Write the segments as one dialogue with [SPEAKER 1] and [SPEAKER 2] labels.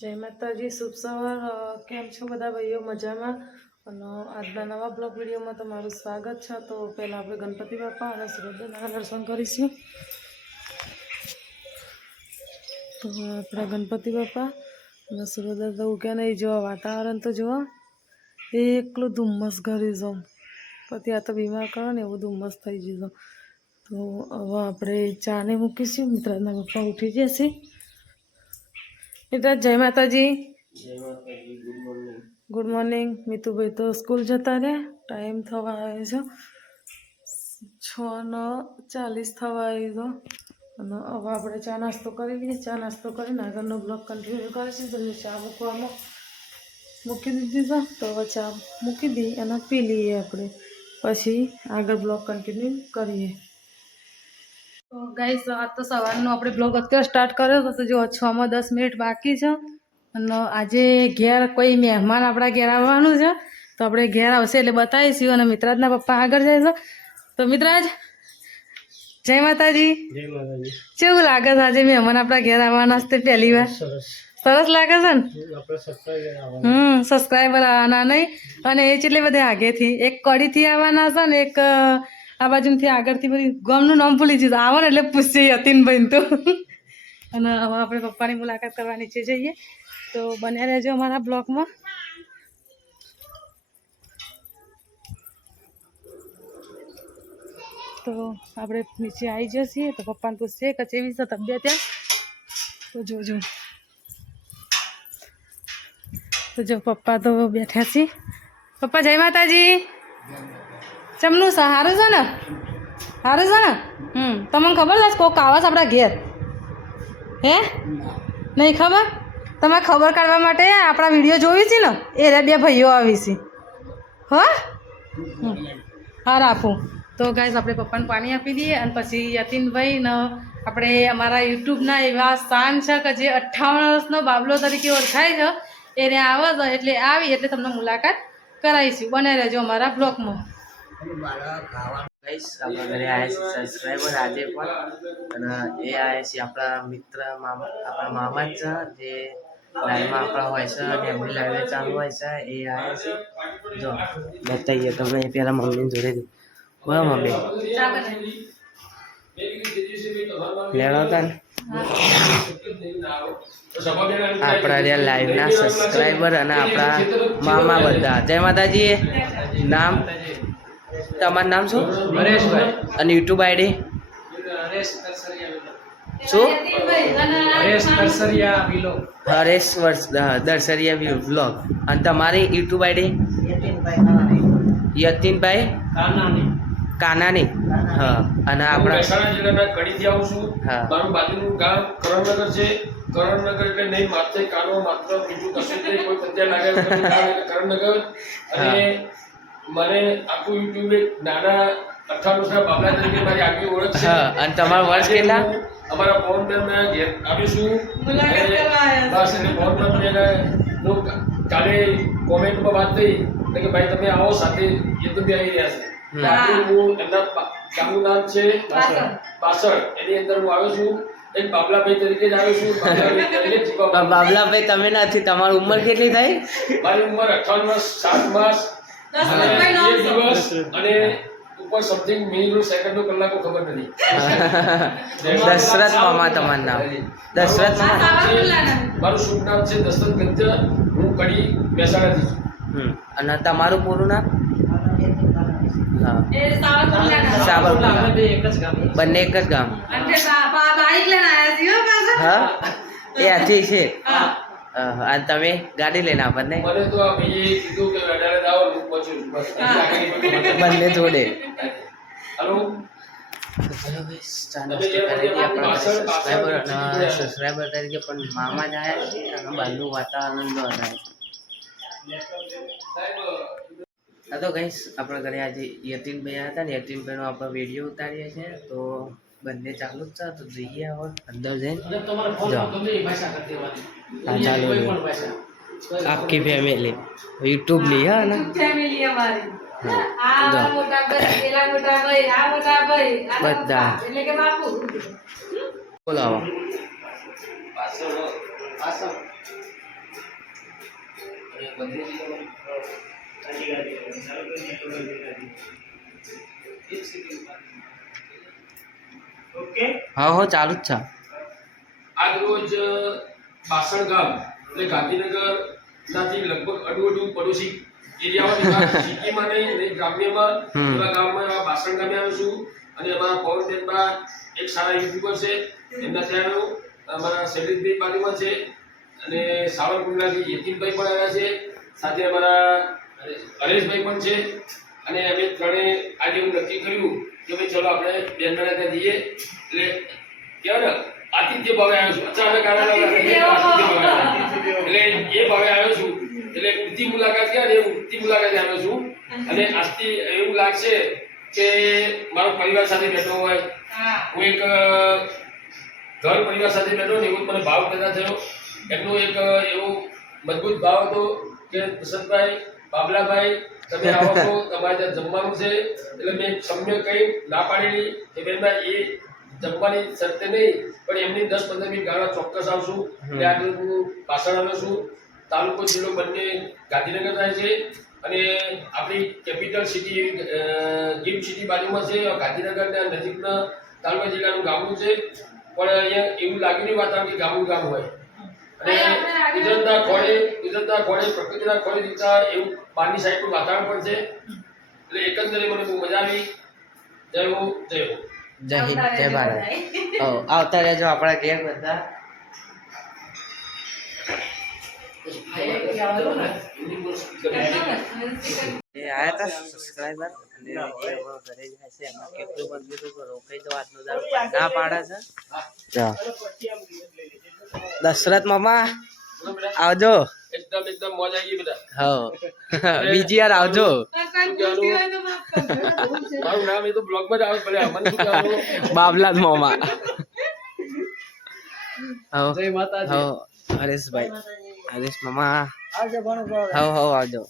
[SPEAKER 1] જય માતાજી, શુભ સવાર. કેમ છો બધા ભાઈઓ? મજામાં? અને આજના નવા બ્લોગ વિડીયોમાં તમારું સ્વાગત છે. તો પહેલાં આપણે ગણપતિ બાપા અને સુરતના દર્શન કરીશું. તો આપણે ગણપતિ બાપા અને સુરત તો ઉગ્યા નહીં. જોવા વાતાવરણ તો જોવા એકલું ધુમ્મસ ઘરે જાઉં પછી આ તો બીમાર કરો ને, એવું ધુમ્મસ થઈ જશે તો હવે આપણે ચાને મૂકીશું. મિત્રના પપ્પા ઉઠી જશે મિત્ર જય માતાજી. Good morning. મિતુભાઈ તો સ્કૂલ જતા રહ્યા. ટાઈમ થવા આવે છે. છ ને ચાલીસ થવા આવી ગયો અને હવે આપણે ચા નાસ્તો કરી લઈએ. ચા નાસ્તો કરીને આગળનો બ્લોક કન્ટિન્યુ કરીશું તો ચા મૂકવામાં મૂકી દીધી છે. તો હવે ચા મૂકી દઈએ અને પી લઈએ આપણે. પછી આગળ બ્લોક કન્ટિન્યુ કરીએ. તો ગાઈસ આ તો સવારનો આપણે બ્લોગ અત્યારે સ્ટાર્ટ કર્યો હતો તો જો છમાં દસ મિનિટ બાકી છે. અને આજે ઘેર કોઈ મહેમાન આપણા ઘેર આવવાનું છે તો આપણે ઘેર આવશે એટલે બતાવીશું અને મિત્રાજના પપ્પા આગળ જાય છે. તો મિત્રાજ જય માતાજી. કેવું લાગે છે આજે મહેમાન આપણા ઘેર આવવાના છે પહેલી વાર?
[SPEAKER 2] સરસ.
[SPEAKER 1] સરસ લાગે છે ને? હમ સબસ્ક્રાઈબર આવવાના. નહીં. અને એ કેટલી બધે આગેથી એક કડીથી આવવાના છે ને એક આ બાજુથી આગળથી બધી ગામનું નામ ભૂલી જતું આવો ને એટલે પૂછીએ યતીનભાઈ તો. અને હવે આપણે પપ્પાની મુલાકાત કરવા નીચે જઈએ. તો બન્યા રહેજો અમારા બ્લોગમાં તો આપણે નીચે આવી જઈએ તો પપ્પાને પૂછશે કે કેવી છે તબિયત ત્યાં તો જોજો. તો જો પપ્પા તો બેઠા છે. પપ્પા જય માતાજી. ચમનું સારું છે ને? સારું છે ને? હમ, તમને ખબર છે કોક આવાસ આપણા ઘેર? હે? નહીં ખબર? તમે ખબર કાઢવા માટે આપણા વીડિયો જોવી છે ને? એ રે બે ભાઈઓ આવી છે. હા? હા રાખું તો ગાઈઝ આપણે પપ્પાને પાણી આપી દઈએ અને પછી યતીનભાઈ ને આપણે અમારા યુટ્યુબના એવા સ્થાન છે કે જે અઠ્ઠાવન વર્ષનો બાબલો તરીકે ઓળખાય છે, એને આવે છે એટલે આવી એટલે તમને મુલાકાત કરાવીશું. બને રહેજો અમારા બ્લોગમાં
[SPEAKER 3] સબસ્ક્રાઈબર આજે પણ અને એ આવે છે આપણા મિત્ર મામા આપણા મામા જ છે જે લાઈવમાં આપણા હોય છે અને એમની લાઈવ ચાલુ હોય છે એ આવે છે જો બતાવીએ તમને એ પહેલાં મમ્મી જોડે બોલો મમ્મી લેણો હતા ને આપણા જે લાઈવના સબસ્ક્રાઈબર અને આપણા મામા બધા. જય માતાજી. નામ? તમારું નામ શું?
[SPEAKER 2] નરેશભાઈ.
[SPEAKER 3] અને યુટ્યુબ આઈડી
[SPEAKER 2] દર્શરિયા
[SPEAKER 3] શું?
[SPEAKER 2] હરેશ દર્શરિયા વિલો
[SPEAKER 3] હરેશ વર્ષ દર્શરિયા વ્યૂ વ્લોગ. અને તમારી યુટ્યુબ આઈડી યતીનભાઈ
[SPEAKER 2] કાનાની
[SPEAKER 3] કાનાની હા અને આપણા
[SPEAKER 4] મહેસાણા જિલ્લાના કડીથી આવું છું. મારું બાજુનું ગામ કરણનગર છે. કરણનગર એટલે નહીં માત્ર કાનો માત્ર બીજું કશું કોઈ પત્યા લાગેલું નથી. ગામ એટલે કરણનગર. અને મને આખું યુટ્યુબ એક નાના અઠાર વર્ષના બાબલા તરીકે મારી આગવી ઓળખ છે.
[SPEAKER 3] હા, અને તમારો વર્ષ કેટલા?
[SPEAKER 4] અમારા ફોન બેનના ઘેર આવીશું
[SPEAKER 1] મુલાકાત
[SPEAKER 4] અને
[SPEAKER 1] કરવા આવ્યા
[SPEAKER 4] બસ એટલે ફોન હું કાલે કોમેન્ટમાં વાત થઈ એટલે કે ભાઈ તમે આવો સાથે એ તો બી આવી રહ્યા છે. હું. એમના ગામનું નામ છે
[SPEAKER 1] પાછળ.
[SPEAKER 4] પાછળ એની અંદર હું આવ્યો છું. એક બાબલાભાઈ તરીકે જ આવ્યો છું. બાબલાભાઈ
[SPEAKER 3] તમે નથી તમારી ઉંમર કેટલી થઈ?
[SPEAKER 4] મારી ઉંમર અઠાવન વર્ષ સાત માસ દિવસ અને ઉપર સમથિંગ મિનિટો સેકન્ડો કલાકો ખબર નથી.
[SPEAKER 3] દશરથ મામા તમારું નામ. દશરથ
[SPEAKER 4] મારું શુભ નામ છે? દશરથ ગદ્ય. હું કડી મહેસાણાથી છું.
[SPEAKER 3] અને તમારું પૂરું નામ? બંને એક જ ગામ.
[SPEAKER 1] હો
[SPEAKER 3] એ આથી છે? અને તમે ગાડી લઈને આપણને
[SPEAKER 4] મને તો કીધું કે અઢારે જોડે. હું પહોંચું ગાઈસ ચાલો
[SPEAKER 3] બંને આપણા
[SPEAKER 4] હલો
[SPEAKER 3] સબસ્ક્રાઈબર અને સબસ્ક્રાઈબર તરીકે પણ મામા જ આવ્યા છે અને બહારનું વાતાવરણ જો હતા હા તો ગાઈસ આપણા ઘરે આજે યતીનભાઈ ભાઈ હતા ને યતીનભાઈનો આપણે વીડિયો ઉતારીએ છીએ. તો બંને ચાલુ જ છે તો જઈએ હવે અંદર જઈને ચાલુ
[SPEAKER 2] કોઈ
[SPEAKER 3] છે.
[SPEAKER 2] પણ ભાષા
[SPEAKER 3] આખી ફેમિલી યુટ્યુબની હા ને
[SPEAKER 1] ફેમિલી અમારી
[SPEAKER 3] હા
[SPEAKER 1] આ
[SPEAKER 3] જો
[SPEAKER 1] અમારા મોટા ભાઈ પેલા મોટા ભાઈ આ મોટા ભાઈ આ તો
[SPEAKER 3] બધા.
[SPEAKER 1] પપ્પા. એટલે કે બાપુ
[SPEAKER 3] બોલો આવો હા હો ચાલુ જ છે
[SPEAKER 4] આજ રોજ બાસણ ગામ એટલે ગાંધીનગર નાથી લગભગ અડુ અડુ પડોશી એરિયામાં સિટીમાં નહીં ગ્રામ્યમાં એવા ગામમાં એવા બાસણ ગામે આવ્યો છું. અને અમારા પવનબેનબા એક સારા યુટ્યુબર છે. એમના ત્યાં અમારા શૈલેષભાઈ બાજુમાં છે. અને સાવરકુંડલાથી યતીનભાઈ પણ આવ્યા છે. સાથે અમારા હરેશભાઈ પણ છે. અને અમે ત્રણે આજે એવું નક્કી કર્યું કે ભાઈ ચલો આપણે બેનના ત્યાં જઈએ. એટલે કહેવાય ને આતિથ્ય ભાવે આવ્યો છું. અચાનક. એટલે એ ભાવે આવ્યો છું. એટલે ઉડતી મુલાકાત ક્યાં એ ઉડતી મુલાકાત આવ્યો છું. અને આજથી એવું લાગશે કે મારો પરિવાર સાથે બેઠો હોય.
[SPEAKER 1] હું.
[SPEAKER 4] એક ઘર પરિવાર સાથે બેઠો ને એવો મને ભાવ પેદા થયો. એમનો એક એવો મજબૂત ભાવ હતો કે પ્રસાદભાઈ બાબલાભાઈ તમે આવો છો તમારે ત્યાં જમવાનું છે. એટલે મેં સમ્ય કઈ ના પાડેલી. કે બેન એ જમવાની સત્ય નહીં પણ એમની દસ પંદર મિનિટ ગાળવા ચોક્કસ આવશું. એટલે આગળ હું પાછળ આવ્યો છું તાલુકો જિલ્લો બંને ગાંધીનગર થાય છે અને આપણી કેપિટલ સિટી ગિફ્ટ સિટી બાજુમાં છે ગાંધીનગરના નજીકના તાલુકા જિલ્લાનું ગામડું છે. પણ અહીંયા એવું લાગ્યું નહીં વાતાવરણ કે ગામડું ગામ હોય. અને કુદરતના ખોળે કુદરતના ખોળે પ્રકૃતિના ખોળે જીવતા એવું બહારની સાઈડનું વાતાવરણ પણ છે. એટલે એકંદરે મને બહુ મજા આવી. જય હો જય હો.
[SPEAKER 3] જય હિન્દ જય ભારત. આવતા રહેજો આપણા ઘેર બધા. આયા હતા સબસ્ક્રાઇબર અને એ હવે ઘરે જાય છે. એમાં કેટલું બધું તો રોકાઈ તો આજનો ના પાડે છે. દશરથ મામા? આવજો.
[SPEAKER 4] એકદમ એકદમ મોજ આવી ગઈ બેટા
[SPEAKER 3] હો બીજી યાર આવજો.
[SPEAKER 4] મારું નામ એ તો બ્લોગમાં જ આવે ભલે મને શું કહેવાનું?
[SPEAKER 3] બાબલા મામા. હો
[SPEAKER 2] જય માતાજી.
[SPEAKER 3] હો હરેશભાઈ. હરેશ મામા. હો હા આવજો.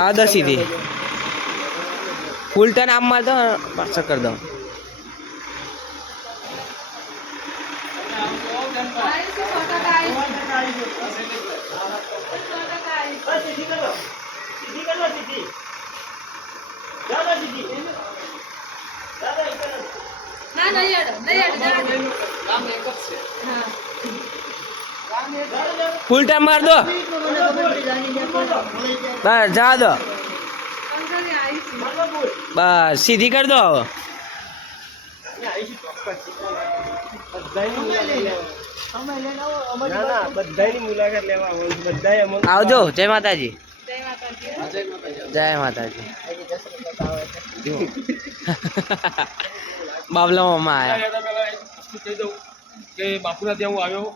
[SPEAKER 3] આ દો સીધી ફૂલ તને આમ માર દો પાછો કરી દો
[SPEAKER 1] ના નહીં અડો નહીં અડો જવા દે.
[SPEAKER 2] કામ એક જ છે
[SPEAKER 1] હા
[SPEAKER 3] ફૂલ ટાઈમ માર દો. બસ જા દો. બસ સીધી કરી દો હવે. આવજો જય માતાજી.
[SPEAKER 1] જય માતાજી.
[SPEAKER 2] જય માતાજી.
[SPEAKER 3] જય માતાજી. બાબલા મામા
[SPEAKER 4] દઉં કે બાપુના ત્યાં હું આવ્યો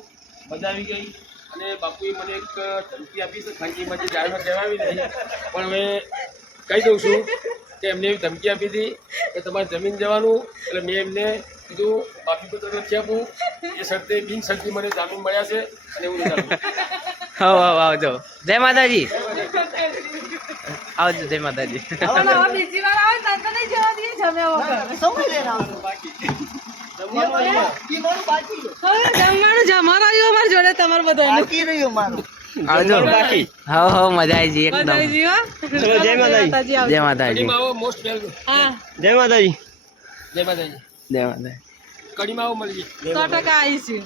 [SPEAKER 4] મજા આવી ગઈ. અને બાપુએ મને એક ધમકી આપી છે ખાલી એમાં જે જાહેરમાં કહેવાવી નહીં. પણ હવે કહી દઉં છું કે એમને એવી ધમકી આપી હતી કે તમારે જમીન જવાનું એટલે મેં એમને કીધું માફી પત્ર નથી આપું એ શરતે બિન શરતી મને જામીન મળ્યા છે અને હું.
[SPEAKER 3] હો હો આવજો જય માતાજી. આવજો જય માતાજી.
[SPEAKER 1] બીજી વાર આવે તો નહીં જવા દઈએ જમવાનું જમારો આવ્યું અમારી જોડે તમારે બધાનું.
[SPEAKER 3] આવજો. હો હો મજા આવી જઈ એકદમ. જય માતાજી. જય માતાજી.
[SPEAKER 4] આવો વેલકમ
[SPEAKER 1] હા.
[SPEAKER 3] જય માતાજી.
[SPEAKER 4] જય માતાજી.
[SPEAKER 3] જય માતાજી
[SPEAKER 4] કડીમાં આવો
[SPEAKER 1] સો ટકા આવીશું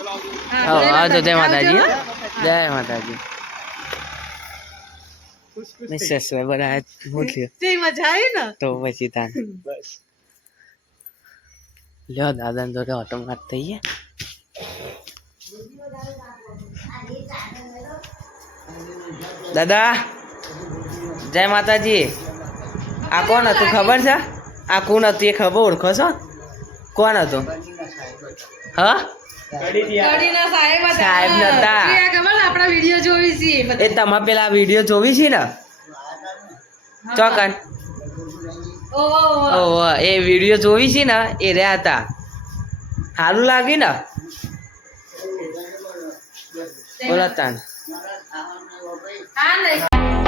[SPEAKER 4] આવજો.
[SPEAKER 1] હા,
[SPEAKER 3] હો આવજો જય માતાજી. જય માતાજી. મિસેસ બધા હું થયું
[SPEAKER 1] જે મજા આવી ને?
[SPEAKER 3] તો પછી તાન. લ્યો દાદા જોડે ઓટો માર ગયા. દાદા જય માતાજી. આ કોણ હતું ખબર છે? આ કોણ હતું એ ખબર ઓળખો છો? કોણ હતું? હા?
[SPEAKER 1] સાહેબ
[SPEAKER 3] નતા.
[SPEAKER 1] એ
[SPEAKER 3] તમે પેલા વીડિયો જોવી છે ને? ચોકન. ઓહો. એ વીડિયો જોવી છે ને એ રહ્યા હતા. સારું લાગ્યું ને?